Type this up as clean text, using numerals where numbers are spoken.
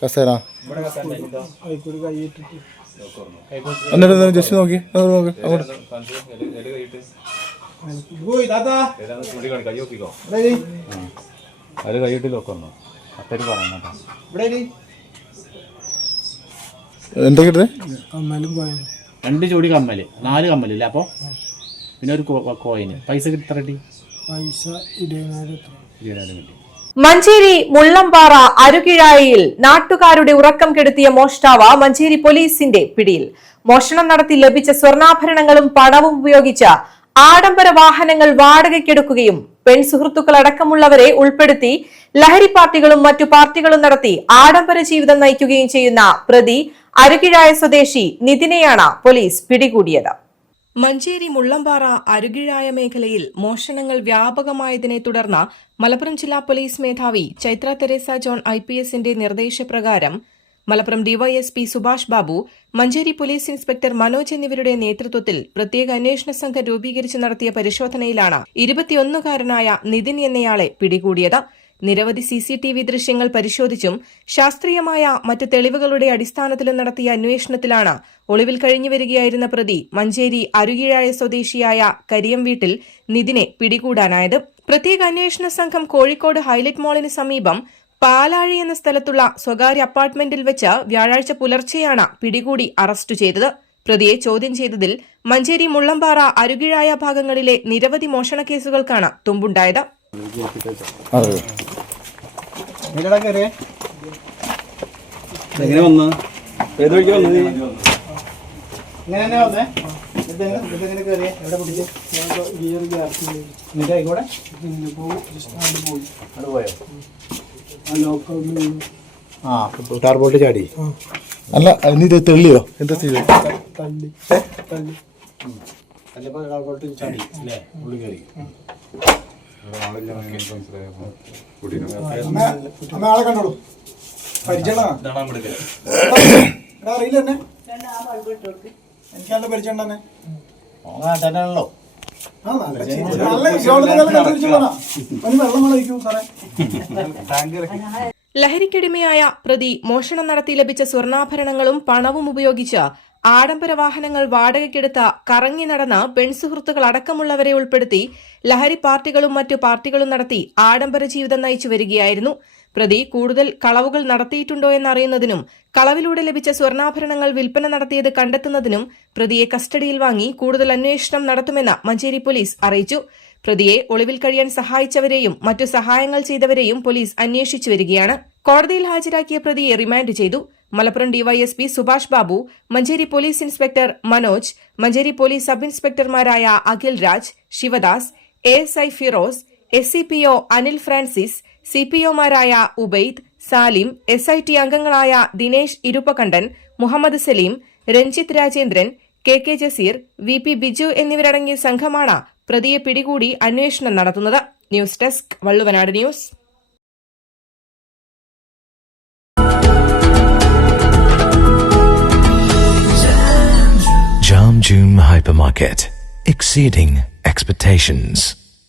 കസേര എന്നിട്ട് ജസ്റ്റ് നോക്കി അങ്ങോട്ട് അത് കൈയിട്ട് നോക്കുന്നു അത്തരി പറയുന്നുണ്ടോ എന്തൊക്കെ 2 ജോഡി കമ്മല് 4 കമ്മലില്ല അപ്പോൾ പിന്നെ ഒരു കോയിന് പൈസ കിട്ടി പൈസ 20,000 മഞ്ചേരി മുള്ളമ്പാറ അരുകിഴായിൽ നാട്ടുകാരുടെ ഉറക്കം കെടുത്തിയ മോഷ്ടാവ് മഞ്ചേരി പോലീസിന്റെ പിടിയിൽ. മോഷണം നടത്തി ലഭിച്ച സ്വർണ്ണാഭരണങ്ങളും പണവും ഉപയോഗിച്ച് ആഡംബര വാഹനങ്ങൾ വാടകയ്ക്കെടുക്കുകയും പെൺസുഹൃത്തുക്കളടക്കമുള്ളവരെ ഉൾപ്പെടുത്തി ലഹരി പാർട്ടികളും മറ്റു പാർട്ടികളും നടത്തി ആഡംബര ജീവിതം നയിക്കുകയും ചെയ്യുന്ന പ്രതി അരുകിഴായ സ്വദേശി നിതിനെയാണ് പോലീസ് പിടികൂടിയത്. മഞ്ചേരി മുള്ളമ്പാറ അരുകിഴായ മേഖലയിൽ മോഷണങ്ങൾ വ്യാപകമായതിനെ തുടർന്ന് മലപ്പുറം ജില്ലാ പോലീസ് മേധാവി ചൈത്ര തെരേസ ജോൺ IPSന്റെ നിർദ്ദേശപ്രകാരം Malappuram DYSP Subhash Babu, Manjeri police inspector Manoj എന്നിവരുടെ നേതൃത്വത്തിൽ പ്രത്യേക അന്വേഷണ സംഘം രൂപീകരിച്ച് നടത്തിയ പരിശോധനയിലാണ് 21-കാരനായ നിതിൻ എന്നയാളെ പിടികൂടിയത്. നിരവധി CCTV ദൃശ്യങ്ങൾ പരിശോധിച്ചും ശാസ്ത്രീയമായ മറ്റ് തെളിവുകളുടെ അടിസ്ഥാനത്തിലും നടത്തിയ അന്വേഷണത്തിലാണ് ഒളിവിൽ കഴിഞ്ഞുവരികയായിരുന്ന പ്രതി മഞ്ചേരി അരുകിഴായ സ്വദേശിയായ കരിയം വീട്ടിൽ നിതിനെ പിടികൂടാനായത്. പ്രത്യേക അന്വേഷണ സംഘം കോഴിക്കോട് ഹൈലൈറ്റ് മാളിന് സമീപം പാലാഴി എന്ന സ്ഥലത്തുള്ള സ്വകാര്യ അപ്പാർട്ട്മെന്റിൽ വെച്ച് വ്യാഴാഴ്ച പുലർച്ചെയാണ് പിടികൂടി അറസ്റ്റ് ചെയ്തത്. പ്രതിയെ ചോദ്യം ചെയ്തതിൽ മഞ്ചേരി മുള്ളമ്പാറ അരുകിഴായ ഭാഗങ്ങളിലെ നിരവധി മോഷണ കേസുകൾക്കാണ് തുമ്പുണ്ടായത്. ടാർബോട്ട് ചാടി അല്ല നീ തെള്ളിയോ എന്താ ചെയ്തു ആളെ കണ്ടോളൂ അറിയില്ല തന്നെ എനിക്ക് നല്ല പരിചയം ഉണ്ടെന്നെ ലഹരിക്കടിമയായ പ്രതി മോഷണം നടത്തി ലഭിച്ച സ്വർണ്ണാഭരണങ്ങളും പണവും ഉപയോഗിച്ച് ആഡംബര വാഹനങ്ങൾ വാടകയ്ക്കെടുത്ത് കറങ്ങി നടന്ന പെൺസുഹൃത്തുക്കൾ അടക്കമുള്ളവരെ ഉൾപ്പെടുത്തി ലഹരി പാർട്ടികളും മറ്റു പാർട്ടികളും നടത്തി ആഡംബര ജീവിതം നയിച്ചു വരികയായിരുന്നു. പ്രതി കൂടുതൽ കളവുകൾ നടത്തിയിട്ടുണ്ടോ എന്നറിയുന്നതിനും കളവിലൂടെ ലഭിച്ച സ്വർണ്ണാഭരണങ്ങൾ വിൽപ്പന നടത്തിയത് കണ്ടെത്തുന്നതിനും പ്രതിയെ കസ്റ്റഡിയിൽ വാങ്ങി കൂടുതൽ അന്വേഷണം നടത്തുമെന്ന് മഞ്ചേരി പോലീസ് അറിയിച്ചു. പ്രതിയെ ഒളിവിൽ കഴിയാൻ സഹായിച്ചവരെയും മറ്റു സഹായങ്ങൾ ചെയ്തവരെയും പോലീസ് അന്വേഷിച്ചു വരികയാണ്. കോടതിയിൽ ഹാജരാക്കിയ പ്രതിയെ റിമാൻഡ് ചെയ്തു. Malappuram DYSP Subhash Babu, Manjeri police inspector Manoj, Manjeri police sub ഇൻസ്പെക്ടർമാരായ Akhil Raj, Shivadas, ASI Firoz, SCPO Anil Francis, CPOമാരായ ഉബൈദ്, സാലിം, SIT അംഗങ്ങളായ ദിനേശ് ഇരുപ്പകണ്ഠൻ, മുഹമ്മദ് സലീം, രഞ്ജിത്ത് രാജേന്ദ്രൻ, KK ജസീർ, VP ബിജു എന്നിവരടങ്ങിയ സംഘമാണ് പ്രതിയെ പിടികൂടി അന്വേഷണം നടത്തുന്നത്. News desk Valluvanad news. Jam June Hypermarket, exceeding expectations.